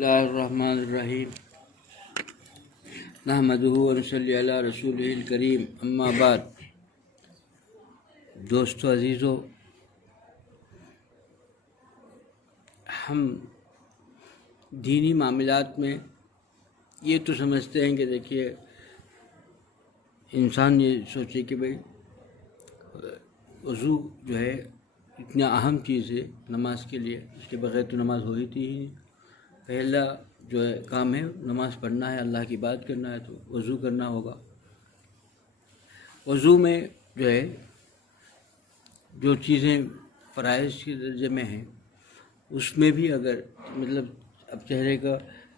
اللہ الرحمن الرحیم نحمدہ و نصلی علی رسولہ الکریم اما بعد۔ دوستو عزیزو، ہم دینی معاملات میں یہ تو سمجھتے ہیں کہ دیکھیے انسان یہ سوچے کہ بھئی وضو جو ہے اتنا اہم چیز ہے نماز کے لیے، اس کے بغیر تو نماز ہوئی تھی ہی نہیں۔ پہلا جو ہے کام ہے نماز پڑھنا ہے، اللہ کی بات کرنا ہے تو وضو کرنا ہوگا۔ وضو میں جو ہے جو چیزیں فرائض کے درجے میں ہیں اس میں بھی اگر مطلب اب چہرے کا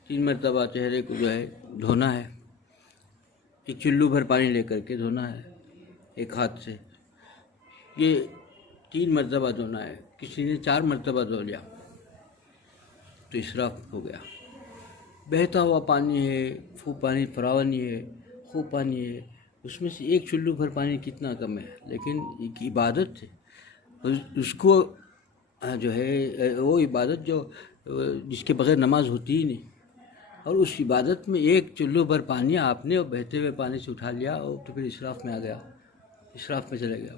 3 مرتبہ چہرے کو جو ہے دھونا ہے، ایک چلو بھر پانی لے کر کے دھونا ہے ایک ہاتھ سے، یہ 3 مرتبہ دھونا ہے۔ کسی نے 4 مرتبہ دھو لیا تو اسراف ہو گیا۔ بہتا ہوا پانی ہے، پانی فراوانی ہے، خوب پانی ہے، اس میں سے ایک چلو بھر پانی کتنا کم ہے، لیکن ایک عبادت ہے اس کو جو ہے وہ عبادت جو جس کے بغیر نماز ہوتی ہی نہیں، اور اس عبادت میں ایک چلو بھر پانی آپ نے بہتے ہوئے پانی سے اٹھا لیا اور تو پھر اسراف میں آ گیا، اسراف میں چلے گیا۔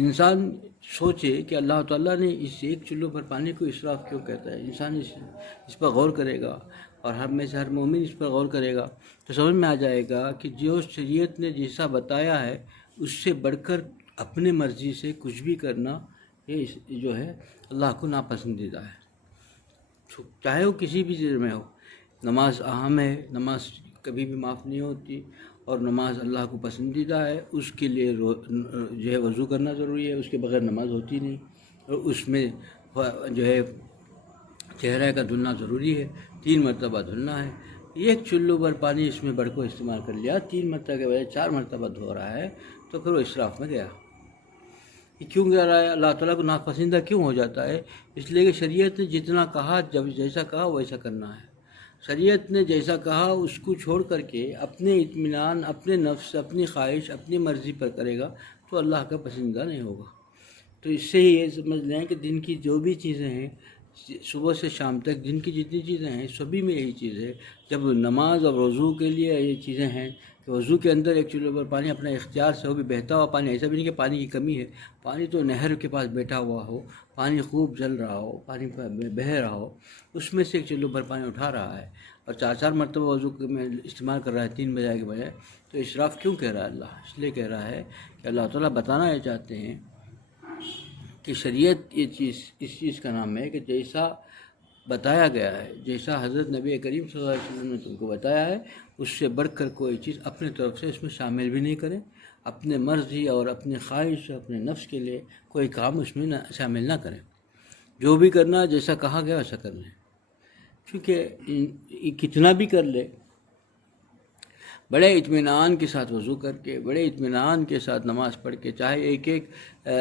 انسان سوچے کہ اللہ تعالیٰ نے اس ایک چلو بھر پانی کو اسراف کیوں کہتا ہے۔ انسان اس پر غور کرے گا اور ہم میں سے ہر مومن اس پر غور کرے گا تو سمجھ میں آ جائے گا کہ جو شریعت نے جیسا بتایا ہے اس سے بڑھ کر اپنے مرضی سے کچھ بھی کرنا یہ جو ہے اللہ کو ناپسندیدہ ہے، چاہے وہ کسی بھی چیز میں ہو۔ نماز اہم ہے، نماز کبھی بھی معاف نہیں ہوتی، اور نماز اللہ کو پسندیدہ ہے، اس کے لیے جو ہے وضو کرنا ضروری ہے، اس کے بغیر نماز ہوتی نہیں، اور اس میں جو ہے چہرہ کا دھلنا ضروری ہے، 3 مرتبہ دھلنا ہے۔ ایک چلو بھر پانی اس میں بڑھ کو استعمال کر لیا، 3 مرتبہ کے بجائے 4 مرتبہ دھو رہا ہے تو پھر وہ اسراف میں گیا۔ یہ کیوں گیا رہا ہے؟ اللہ تعالیٰ کو ناپسندیدہ کیوں ہو جاتا ہے؟ اس لیے کہ شریعت نے جتنا کہا، جب جیسا کہا ویسا کرنا ہے۔ شریعت نے جیسا کہا اس کو چھوڑ کر کے اپنے اطمینان، اپنے نفس، اپنی خواہش، اپنی مرضی پر کرے گا تو اللہ کا پسندیدہ نہیں ہوگا۔ تو اس سے ہی یہ سمجھ لیں کہ دن کی جو بھی چیزیں ہیں، صبح سے شام تک دن کی جتنی چیزیں ہیں سبھی میں یہی چیز ہے۔ جب نماز اور وضو کے لیے یہ چیزیں ہیں کہ وضو کے اندر ایک چلو بھر پانی اپنا اختیار سے ہو، بھی بہتا ہوا پانی، ایسا بھی نہیں کہ پانی کی کمی ہے، پانی تو نہر کے پاس بیٹھا ہوا ہو، پانی خوب چل رہا ہو، پانی بہہ رہا ہو، اس میں سے ایک چلو بھر پانی اٹھا رہا ہے اور 4 مرتبہ وضو میں استعمال کر رہا ہے 3 بجائے کے بجائے، تو اسراف کیوں کہہ رہا ہے اللہ؟ اس لیے کہہ رہا ہے کہ اللہ تعالیٰ بتانا یہ چاہتے ہیں کہ شریعت یہ چیز اس چیز کا نام ہے کہ جیسا بتایا گیا ہے، جیسا حضرت نبی کریم صلی اللہ علیہ وسلم نے تم کو بتایا ہے، اس سے بڑھ کر کوئی چیز اپنے طرف سے اس میں شامل بھی نہیں کریں، اپنے مرضی اور اپنے خواہش، اپنے نفس کے لیے کوئی کام اس میں شامل نہ کریں۔ جو بھی کرنا جیسا کہا گیا ویسا کر لیں، کیونکہ کتنا بھی کر لے، بڑے اطمینان کے ساتھ وضو کر کے، بڑے اطمینان کے ساتھ نماز پڑھ کے، چاہے ایک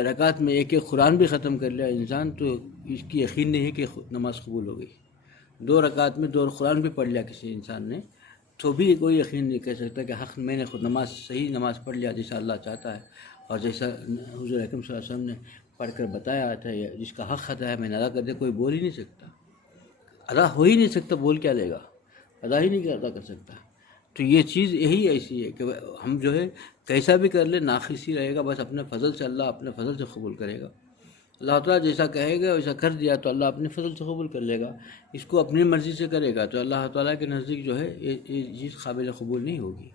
رکعت میں ایک قرآن بھی ختم کر لیا انسان، تو اس کی یقین نہیں ہے کہ نماز قبول ہو گئی۔ 2 رکعت میں 2 قرآن بھی پڑھ لیا کسی انسان نے تو بھی کوئی یقین نہیں کہہ سکتا کہ حق میں نے خود نماز صحیح نماز پڑھ لیا جیسا اللہ چاہتا ہے اور جیسا حضور اکرم صلی اللہ علیہ وسلم نے پڑھ کر بتایا تھا، جس کا حق خطا ہے میں نے ادا کر دیا، کوئی بول ہی نہیں سکتا، ادا ہو ہی نہیں سکتا، بول کیا لے گا، ادا ہی نہیں ادا کر سکتا۔ تو یہ چیز یہی ایسی ہے کہ ہم جو ہے کیسا بھی کر لے ناقص ہی رہے گا، بس اپنے فضل سے، اللہ اپنے فضل سے قبول کرے گا۔ اللہ تعالیٰ جیسا کہے گا ویسا کر دیا تو اللہ اپنے فضل سے قبول کر لے گا، اس کو اپنی مرضی سے کرے گا تو اللہ تعالیٰ کے نزدیک جو ہے یہ چیز قابل قبول نہیں ہوگی،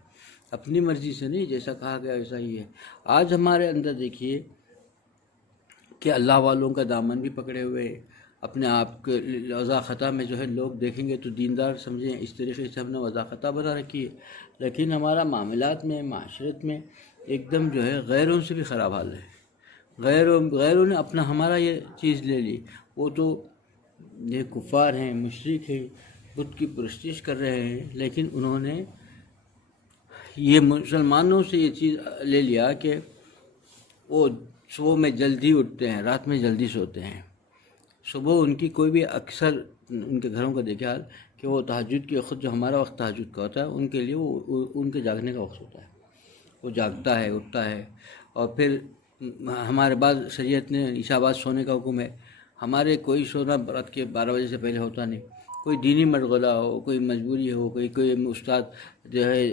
اپنی مرضی سے نہیں، جیسا کہا گیا ویسا ہی ہے۔ آج ہمارے اندر دیکھیے کہ اللہ والوں کا دامن بھی پکڑے ہوئے، اپنے آپ کے وضع خطا میں جو ہے لوگ دیکھیں گے تو دیندار سمجھیں، اس طریقے سے ہم نے وضع خطا بنا رکھی ہے، لیکن ہمارا معاملات میں، معاشرت میں ایک دم جو ہے غیروں سے بھی خراب حال ہے۔ غیروں نے اپنا ہمارا یہ چیز لے لی، وہ تو یہ کفار ہیں، مشرک ہیں، بت کی پرستش کر رہے ہیں، لیکن انہوں نے یہ مسلمانوں سے یہ چیز لے لیا کہ وہ صبح میں جلدی اٹھتے ہیں، رات میں جلدی سوتے ہیں۔ صبح ان کی کوئی بھی اکثر ان کے گھروں کا دیکھا حال کہ وہ تہجد کے خود جو ہمارا وقت تہجد کا ہوتا ہے ان کے لیے وہ ان کے جاگنے کا وقت ہوتا ہے، وہ جاگتا ہے، اٹھتا ہے، اور پھر ہمارے بعد شریعت نے عشاء بعد سونے کا حکم ہے، ہمارے کوئی سونا رات کے 12 بجے سے پہلے ہوتا نہیں، کوئی دینی مشغلہ ہو، کوئی مجبوری ہو، کوئی استاد جو ہے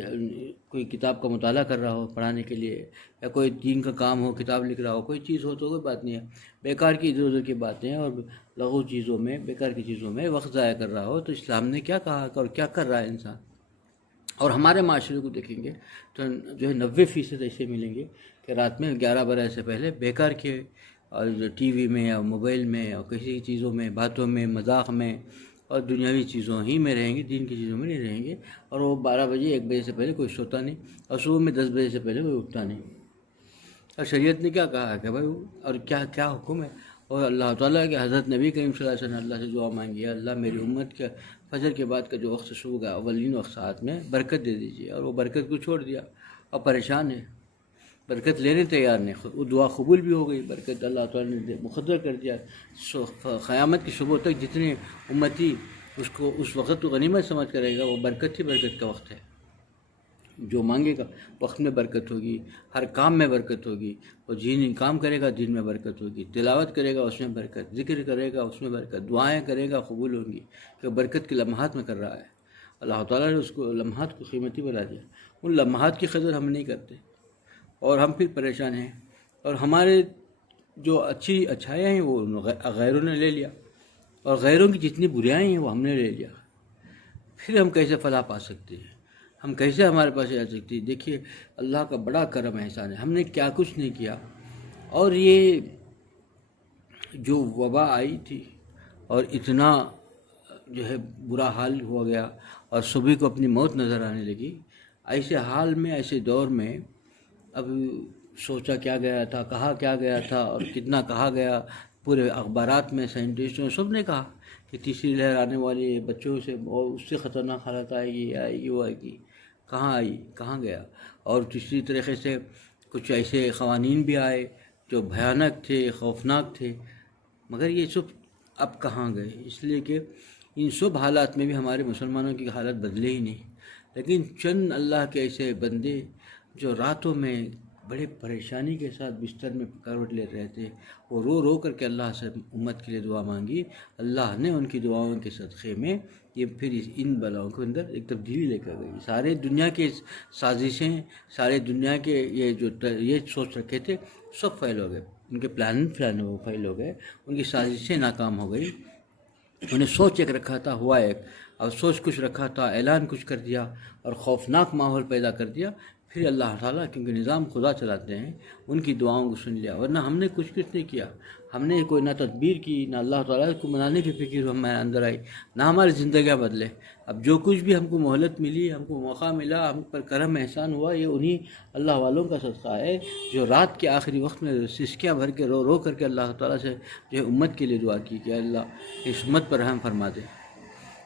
کوئی کتاب کا مطالعہ کر رہا ہو پڑھانے کے لیے، یا کوئی دین کا کام ہو، کتاب لکھ رہا ہو، کوئی چیز ہو تو کوئی بات نہیں ہے، بیکار کی ادھر ادھر کی باتیں اور لغو چیزوں میں، بیکار کی چیزوں میں وقت ضائع کر رہا ہو، تو اسلام نے کیا کہا اور کیا کر رہا ہے انسان؟ اور ہمارے معاشرے کو دیکھیں گے تو جو ہے 90% ایسے ملیں گے کہ رات میں 11 12 سے پہلے بیکار کے اور ٹی وی میں یا موبائل میں اور کسی چیزوں میں، باتوں میں، مذاق میں اور دنیاوی چیزوں ہی میں رہیں گے، دین کی چیزوں میں نہیں رہیں گے، اور وہ 12 بجے 1 بجے سے پہلے کوئی سوتا نہیں، اور صبح میں 10 بجے سے پہلے کوئی اٹھتا نہیں۔ اور شریعت نے کیا کہا ہے کہ بھائی، اور کیا حکم ہے، اور اللہ تعالیٰ کے حضرت نبی کریم صلی اللہ علیہ وسلم نے اللہ سے دعا مانگی ہے، اللہ میری امت کے فجر کے بعد کا جو وقت صبح کا اولین وقت ساعت میں برکت دے دیجیے، اور وہ برکت کو چھوڑ دیا اور پریشان ہے، برکت لینے تیار نہیں، وہ دعا قبول بھی ہو گئی، برکت اللہ تعالیٰ نے مقدر کر دیا۔ قیامت کی صبح تک جتنے امتی اس کو اس وقت کو غنیمت سمجھ کرے گا، وہ برکت ہی برکت کا وقت ہے، جو مانگے گا وقت میں برکت ہوگی، ہر کام میں برکت ہوگی، وہ دینی کام کرے گا دین میں برکت ہوگی، تلاوت کرے گا اس میں برکت، ذکر کرے گا اس میں برکت، دعائیں کرے گا قبول ہوں گی، کہ برکت کے لمحات میں کر رہا ہے۔ اللہ تعالیٰ نے اس کو لمحات کو قیمتی بنا دیا، ان لمحات کی قدر ہم نہیں کرتے، اور ہم پھر پریشان ہیں، اور ہمارے جو اچھائیاں ہیں وہ غیروں نے لے لیا، اور غیروں کی جتنی برائیاں ہیں وہ ہم نے لے لیا، پھر ہم کیسے فلاح پا سکتے ہیں؟ ہم کیسے ہمارے پاس آ سکتی ہے؟ دیکھیے اللہ کا بڑا کرم احسان ہے، ہم نے کیا کچھ نہیں کیا، اور یہ جو وبا آئی تھی اور اتنا جو ہے برا حال ہو گیا، اور سبھی کو اپنی موت نظر آنے لگی، ایسے حال میں، ایسے دور میں اب سوچا کیا گیا تھا، کہا کیا گیا تھا، اور کتنا کہا گیا، پورے اخبارات میں سائنٹسٹوں سب نے کہا کہ تیسری لہر آنے والی ہے، بچوں سے اور اس سے خطرناک حالت آئے گی، آئے گی، وہ آئے گی، کہاں آئی، کہاں گیا؟ اور تیسری طریقے سے کچھ ایسے قوانین بھی آئے جو بھیانک تھے، خوفناک تھے، مگر یہ سب اب کہاں گئے؟ اس لیے کہ ان سب حالات میں بھی ہمارے مسلمانوں کی حالت بدلے ہی نہیں، لیکن چند اللہ کے ایسے بندے جو راتوں میں بڑے پریشانی کے ساتھ بستر میں کروٹ لے رہے تھے، وہ رو رو کر کے اللہ سے امت کے لیے دعا مانگی، اللہ نے ان کی دعاؤں کے صدقے میں یہ پھر ان بلاؤں کے اندر ایک تبدیلی لے کر گئی۔ سارے دنیا کے سازشیں، سارے دنیا کے یہ سوچ رکھے تھے، سب فیل ہو گئے، ان کے پلان فیل ہو گئے، ان کی سازشیں ناکام ہو گئی، انہیں سوچ ایک رکھا تھا، ہوا ایک، اور سوچ کچھ رکھا تھا، اعلان کچھ کر دیا، اور خوفناک ماحول پیدا کر دیا۔ پھر اللہ تعالیٰ کیونکہ نظام خدا چلاتے ہیں، ان کی دعاؤں کو سن لیا، ورنہ ہم نے کچھ نہیں کیا، ہم نے کوئی نہ تدبیر کی، نہ اللہ تعالیٰ کو منانے کی فکر ہمارے اندر آئی، نہ ہماری زندگیاں بدلے۔ اب جو کچھ بھی ہم کو مہلت ملی، ہم کو موقع ملا، ہم پر کرم احسان ہوا، یہ انہی اللہ والوں کا صدقہ ہے جو رات کے آخری وقت میں سسکیاں بھر کے رو رو کر کے اللہ تعالیٰ سے جو ہے امت کے لیے دعا کی کہ اللہ اس امت پر رحم فرما دے۔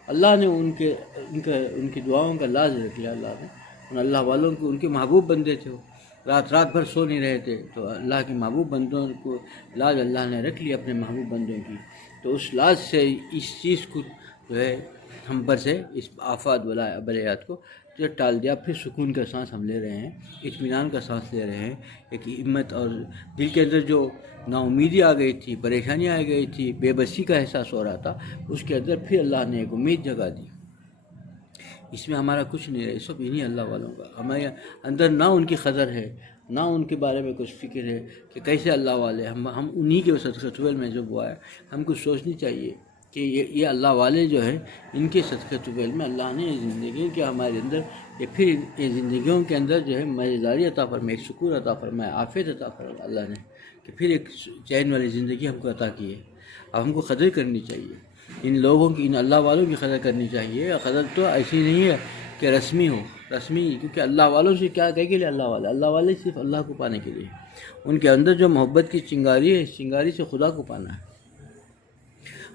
اللہ نے ان کی دعاؤں کا لاز رکھ لیا، اللہ نے ان اللہ والوں کو، ان کے محبوب بندے تھے، وہ رات بھر سو نہیں رہے تھے، تو اللہ کے محبوب بندوں کو لاز اللہ نے رکھ لیا اپنے محبوب بندوں کی، تو اس لاز سے اس چیز کو جو ہے ہم پر سے اس آفات بلیات کو جو ٹال دیا، پھر سکون کا سانس ہم لے رہے ہیں، اطمینان کا سانس لے رہے ہیں، ایک ہمت، اور دل کے اندر جو نا امیدی آ گئی تھی، پریشانی آ گئی تھی، بے بسی کا احساس ہو رہا تھا، اس کے اندر پھر اللہ نے ایک امید جگا دی۔ اس میں ہمارا کچھ نہیں ہے، سب انہی اللہ والوں کا، ہمارے اندر نہ ان کی قدر ہے، نہ ان کے بارے میں کچھ فکر ہے کہ کیسے اللہ والے، ہم انہی کے صدقہ طویل میں جب ہوا ہے، ہم کو سوچنی چاہیے کہ یہ اللہ والے جو ہے، ان کے صدقہ طویل میں اللہ نے یہ زندگی کہ ہمارے اندر یہ پھر یہ زندگیوں کے اندر جو ہے مزیداری عطا فرمائے، ایک سکون عطا فرمائے، عافیت عطا فرمائے اللہ نے، کہ پھر ایک چین والی زندگی ہم کو عطا کی ہے۔ اب ہم کو قدر کرنی چاہیے، ان لوگوں کی، ان اللہ والوں کی قدر کرنی چاہیے۔ قدر تو ایسی نہیں ہے کہ رسمی ہو، کیونکہ اللہ والوں سے کیا کہے گے، اللہ والے صرف اللہ کو پانے کے لیے، ان کے اندر جو محبت کی چنگاری ہے، اس چنگاری سے خدا کو پانا ہے،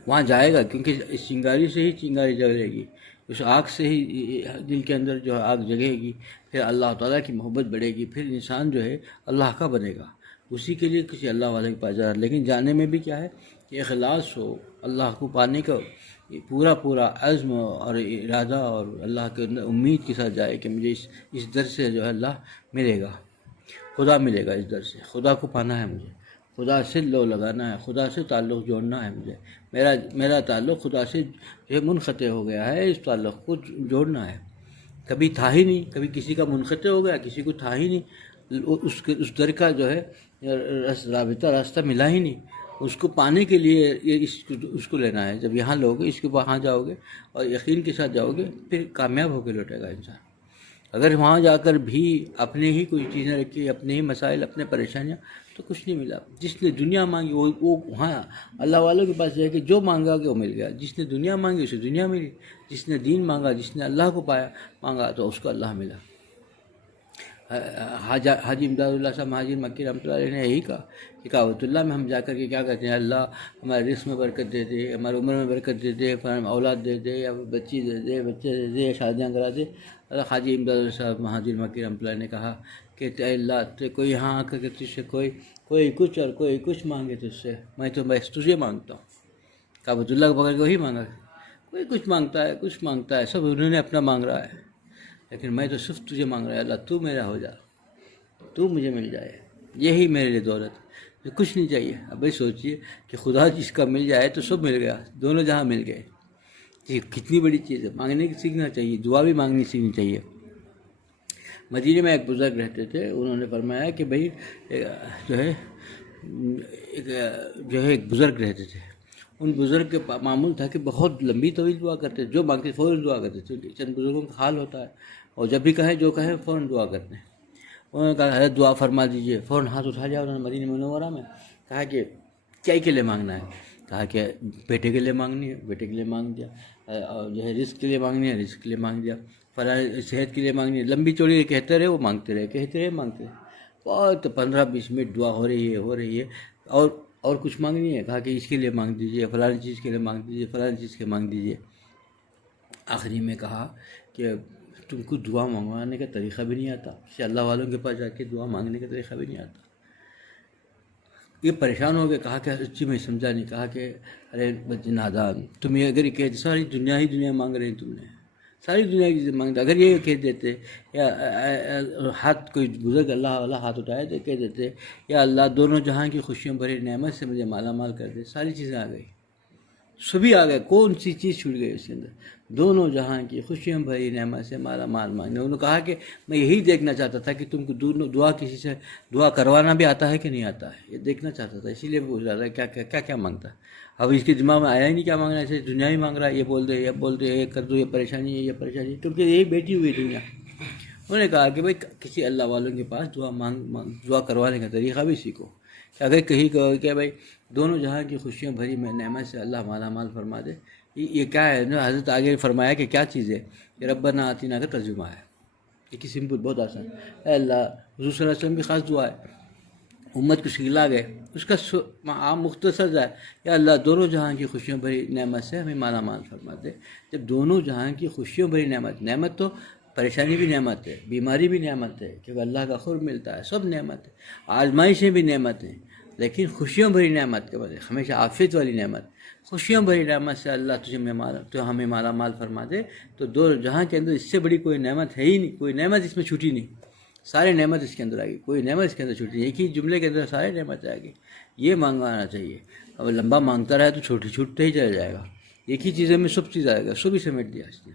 وہاں جائے گا، کیونکہ اس چنگاری سے ہی چنگاری جگے گی، اس آگ سے ہی دل کے اندر جو آگ جگے گی، پھر اللہ تعالیٰ کی محبت بڑھے گی، پھر انسان جو ہے اللہ کا بنے گا، اسی کے لیے کسی اللہ والے کے پاس جا رہا ہے۔ لیکن جانے میں بھی کیا ہے کہ اخلاص ہو، اللہ کو پانے کا پورا عزم اور ارادہ، اور اللہ کے اندر امید کے ساتھ جائے کہ مجھے اس در سے جو ہے اللہ ملے گا، خدا ملے گا، اس در سے خدا کو پانا ہے مجھے، خدا سے لو لگانا ہے، خدا سے تعلق جوڑنا ہے مجھے، میرا تعلق خدا سے جو ہے منقطع ہو گیا ہے، اس تعلق کو جوڑنا ہے۔ کبھی تھا ہی نہیں، کبھی کسی کا منقطع ہو گیا، کسی کو تھا ہی نہیں، اس در کا جو ہے راستہ ملا ہی نہیں، اس کو پانے کے لیے اس کو لینا ہے۔ جب یہاں لوگے، اس کے وہاں جاؤ گے اور یقین کے ساتھ جاؤ گے، پھر کامیاب ہو کے لوٹے گا انسان۔ اگر وہاں جا کر بھی اپنے ہی کوئی چیزیں رکھی، اپنے ہی مسائل، اپنے پریشانیاں، تو کچھ نہیں ملا۔ جس نے دنیا مانگی وہ وہاں اللہ والوں کے پاس جائے کہ جو مانگا کہ وہ مل گیا۔ جس نے دنیا مانگی اسے دنیا ملی، جس نے دین مانگا، جس نے اللہ کو مانگا تو اس کو اللہ ملا۔ حاجی امداد اللہ صاحب مہاجر مکی رحمۃ اللہ علیہ نے یہی کہا کہ کعبۃ اللہ میں ہم جا کر کے کیا کہتے ہیں، اللہ ہمارے رزق میں برکت دے دے، ہماری عمر میں برکت دے دے، اولاد دے دے، یا بچے دے دے، یا شادیاں کرا دے۔ حاجی امداد اللہ صاحب مہاجر مکی رحمۃ اللہ نے کہا کہ اے اللہ کوئی یہاں آ کر کے تجھ سے کوئی کچھ اور کوئی کچھ مانگے تجھ سے، میں تو بس تجھے مانگتا ہوں۔ کعبۃ اللہ کو پکڑ کے وہی مانگا، کوئی کچھ مانگتا ہے، سب انہوں نے اپنا مانگ رہا ہے، لیکن میں تو صرف تجھے مانگ رہا ہے، اللہ تو میرا ہو جا، تو مجھے مل جائے، یہی میرے لیے دولت ہے، کچھ نہیں چاہیے۔ اب بھائی سوچئے کہ خدا جس کا مل جائے تو سب مل گیا، دونوں جہاں مل گئے، یہ کتنی بڑی چیز ہے۔ مانگنے کی سیکھنا چاہیے، دعا بھی مانگنی سیکھنی چاہیے۔ مدینے میں ایک بزرگ رہتے تھے، انہوں نے فرمایا کہ بھائی ایک بزرگ رہتے تھے، ان بزرگ کے معمول تھا کہ بہت لمبی طویل دعا کرتے، جو مانگتے فوراً دعا کرتے تھے۔ چند بزرگوں کا حال ہوتا ہے، اور جب بھی کہیں جو کہیں فوراً دعا کرتے ہیں۔ انہوں نے کہا حضرت دعا فرما دیجئے، فوراً ہاتھ اٹھا لیا انہوں نے مدینہ منورہ میں، کہا کہ کیا کے لیے مانگنا ہے؟ کہا کہ بیٹے کے لیے مانگنی ہے، بیٹے کے لیے مانگ دیا، اور جو ہے رزق کے لیے مانگنی ہے، رزق کے لیے مانگ دیا، فلاں صحت کے لیے مانگنی ہے، لمبی چوڑی کہتے رہے، وہ مانگتے رہے، بہت 15-20 منٹ دعا ہو رہی ہے، اور کچھ مانگنی ہے؟ کہا کہ اس کے لیے مانگ دیجئے، فلاں چیز کے لیے مانگ دیجئے، فلاں چیز کے مانگ دیجئے۔ آخری میں کہا کہ تم کو دعا منگوانے کا طریقہ بھی نہیں آتا، کہ اللہ والوں کے پاس جا کے دعا مانگنے کا طریقہ بھی نہیں آتا۔ یہ پریشان ہو گئے، کہا کہ سچی میں سمجھا نہیں، کہا کہ ارے بچے نادان، تم یہ اگر یہ کہتے ساری دنیا مانگ رہے ہیں، تم نے ساری دنیا کی چیزیں مانگتے، اگر یہ کہہ دیتے، یا ہاتھ کوئی بزرگ اللہ والا ہاتھ اٹھائے تو کہہ دیتے یا اللہ دونوں جہاں کی خوشیوں بھری نعمت سے مجھے مالا مال کر دے، ساری چیزیں آ گئی، سبھی آ گئے، کون سی چیز چھوٹ گئی اس کے اندر؟ دونوں جہاں کی خوشیوں بھری نعمت سے مالا مال مانگنے۔ انہوں نے کہا کہ میں یہی دیکھنا چاہتا تھا کہ تم کو دعا کسی سے دعا کروانا بھی آتا ہے کہ نہیں آتا ہے، یہ دیکھنا چاہتا تھا، اسی لیے پوچھ رہا تھا کیا مانگتا ہے۔ اب اس کے دماغ میں آیا ہی نہیں کیا مانگنا ہے، ایسے دنیا ہی مانگ رہا ہے، یہ بول دے یہ کر دو، یہ پریشانی ہے، یہ پریشانی ہے، کیونکہ یہی بیٹھی ہوئی دنیا۔ انہوں نے کہا کہ بھائی کسی اللہ والوں کے پاس دعا کروانے کا طریقہ بھی سیکھو، کہ اگر کہیں کہو کہ بھائی دونوں جہاں کی خوشیوں بھری میں نعمت سے اللہ مالا مال فرما دے، یہ کیا ہے؟ حضرت آگے فرمایا کہ کیا چیز ہے؟ کہ ربنا آتینا کا ترجمہ ہے، یہ کہ سمپل، بہت آسان۔ اے اللہ، حضور صلی اللہ علیہ وسلم کی خاص دعا ہے، امت کو سکھلا گئے، اس کا عام مختصر ہے، یا اللہ دونوں جہاں کی خوشیوں بھری نعمت سے ہمیں مالا مال فرما دے۔ جب دونوں جہاں کی خوشیوں بھری نعمت تو پریشانی بھی نعمت ہے، بیماری بھی نعمت ہے، کیونکہ اللہ کا قرب ملتا ہے، سب نعمت ہے، آزمائشیں بھی نعمت ہیں، لیکن خوشیوں بھری نعمت کے بدلے ہمیشہ عافیت والی نعمت، خوشیوں بھری نعمت سے اللہ تو ہمیں مالا مال فرما دے، تو دو جہاں کے اندر اس سے بڑی کوئی نعمت ہے ہی نہیں، کوئی نعمت اس میں چھوٹی نہیں، سارے نعمت اس کے اندر آ گئی، کوئی نعمت اس کے اندر چھوٹی نہیں، ایک ہی جملے کے اندر سارے نعمت آ گئی۔ یہ مانگوانا چاہیے، اب لمبا مانگتا رہے تو چھوٹتے ہی چلا جائے گا، ایک ہی چیزوں میں سب چیز آئے گا، سب ہی سمیٹ دیا اس نے،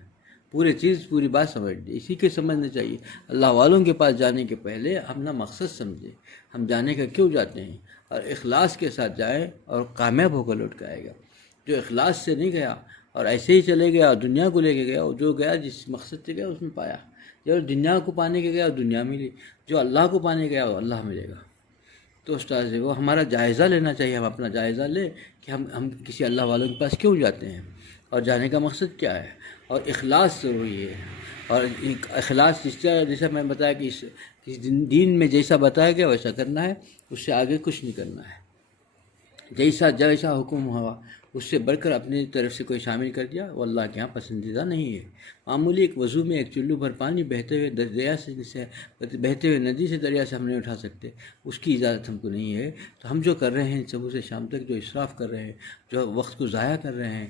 پوری بات سمجھ دی، اسی کے سمجھنا چاہیے۔ اللہ والوں کے پاس جانے کے پہلے اپنا مقصد سمجھے، ہم جانے کا کیوں جاتے ہیں، اور اخلاص کے ساتھ جائیں اور کامیاب ہو کر لوٹ کے آئے گا۔ جو اخلاص سے نہیں گیا اور ایسے ہی چلے گیا اور دنیا کو لے کے گیا، اور جو گیا جس مقصد سے گیا اس میں پایا، جو دنیا کو پانے کے گیا دنیا ملی، جو اللہ کو پانے گیا وہ اللہ ملے گا۔ تو استاد سے وہ ہمارا جائزہ لینا چاہیے، ہم اپنا جائزہ لیں کہ ہم کسی اللہ والوں کے پاس کیوں جاتے ہیں، اور جانے کا مقصد کیا ہے، اور اخلاص ضروری ہے۔ اور اخلاص جیسا میں بتایا کہ اس دین میں جیسا بتایا گیا ویسا کرنا ہے، اس سے آگے کچھ نہیں کرنا ہے، جیسا حکم ہوا اس سے بڑھ کر اپنی طرف سے کوئی شامل کر دیا وہ اللہ کے ہاں پسندیدہ نہیں ہے۔ معمولی ایک وضو میں ایک چلو بھر پانی بہتے ہوئے ندی سے دریا سے ہم نہیں اٹھا سکتے، اس کی اجازت ہم کو نہیں ہے۔ تو ہم جو کر رہے ہیں صبح سے شام تک، جو اسراف کر رہے ہیں، جو وقت کو ضائع کر رہے ہیں،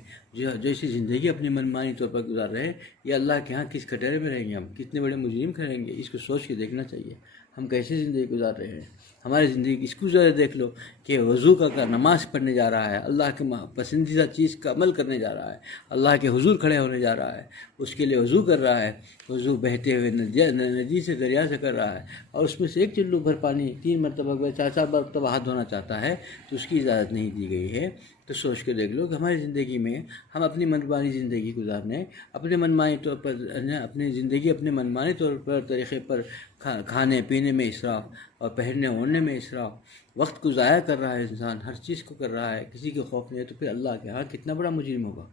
جیسی زندگی اپنی منمانی طور پر گزار رہے ہیں، یہ اللہ کے ہاں کس کٹہرے میں رہیں گے، ہم کتنے بڑے مجرم کریں گے، اس کو سوچ کے دیکھنا چاہیے۔ ہم کیسے زندگی گزار رہے ہیں. ہماری زندگی اس کو ذرا دیکھ لو کہ وضو کا نماز پڑھنے جا رہا ہے، اللہ کے پسندیدہ چیز کا عمل کرنے جا رہا ہے، اللہ کے حضور کھڑے ہونے جا رہا ہے، اس کے لیے وضو کر رہا ہے، وضو بہتے ہوئے ندی سے دریا سے کر رہا ہے، اور اس میں سے ایک چلو بھر پانی 3 مرتبہ 4 مرتبہ ہاتھ دھونا چاہتا ہے تو اس کی اجازت نہیں دی گئی ہے. تو سوچ کے دیکھ لو کہ ہماری زندگی میں ہم اپنی منمانی زندگی گزارنے، اپنے منمانی طور پر اپنی زندگی اپنے منمانی طور پر طریقے پر کھانے پینے میں اسراف اور پہننے اوڑھنے میں اسراف، وقت کو ضائع کر رہا ہے انسان، ہر چیز کو کر رہا ہے، کسی کے خوف نہیں ہے، تو پھر اللہ کے ہاں کتنا بڑا مجرم ہوگا.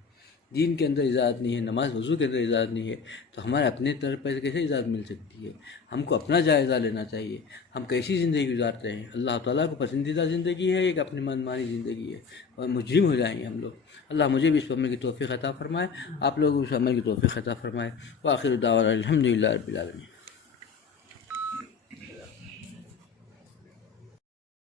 دین کے اندر اجازت نہیں ہے، نماز وضو کے اندر اجازت نہیں ہے، تو ہمارے اپنے طور پر کیسے اجازت مل سکتی ہے؟ ہم کو اپنا جائزہ لینا چاہیے، ہم کیسی زندگی گزارتے ہیں. اللہ تعالیٰ کو پسندیدہ زندگی ہے ایک اپنی منمانی زندگی ہے، اور مجرم ہو جائیں گے ہم لوگ. اللہ مجھے بھی اس پر عمل کی توفیق عطا فرمائے، آپ لوگوں کو اس عمل کی توفیق عطا فرمائے. وآخر دعوانا الحمدللہ رب العالمین.